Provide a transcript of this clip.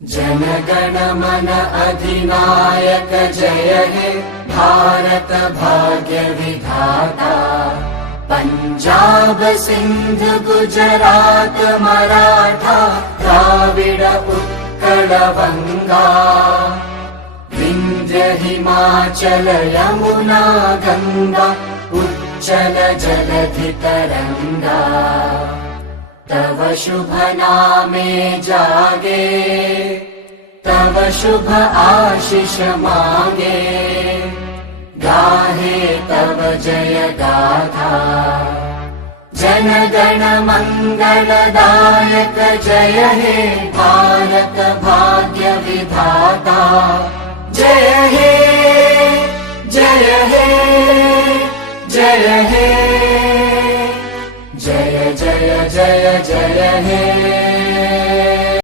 जनगण मन अधिनायक जय हे भारत भाग्य विधाता। पंजाब सिंध गुजरात मराठा द्राविड उत्कल बंगा। विंध्य हिमाचल यमुना गंगा उच्चल जलधि तरंगा। तव शुभ नामे जागे तव शुभ आशीष मांगे। गाहे तव जय गाथा जन गण मंगलदायक जय हे भारत भाग्य विधाता। जय हे जय हे जय हे जय जय जय जय हे।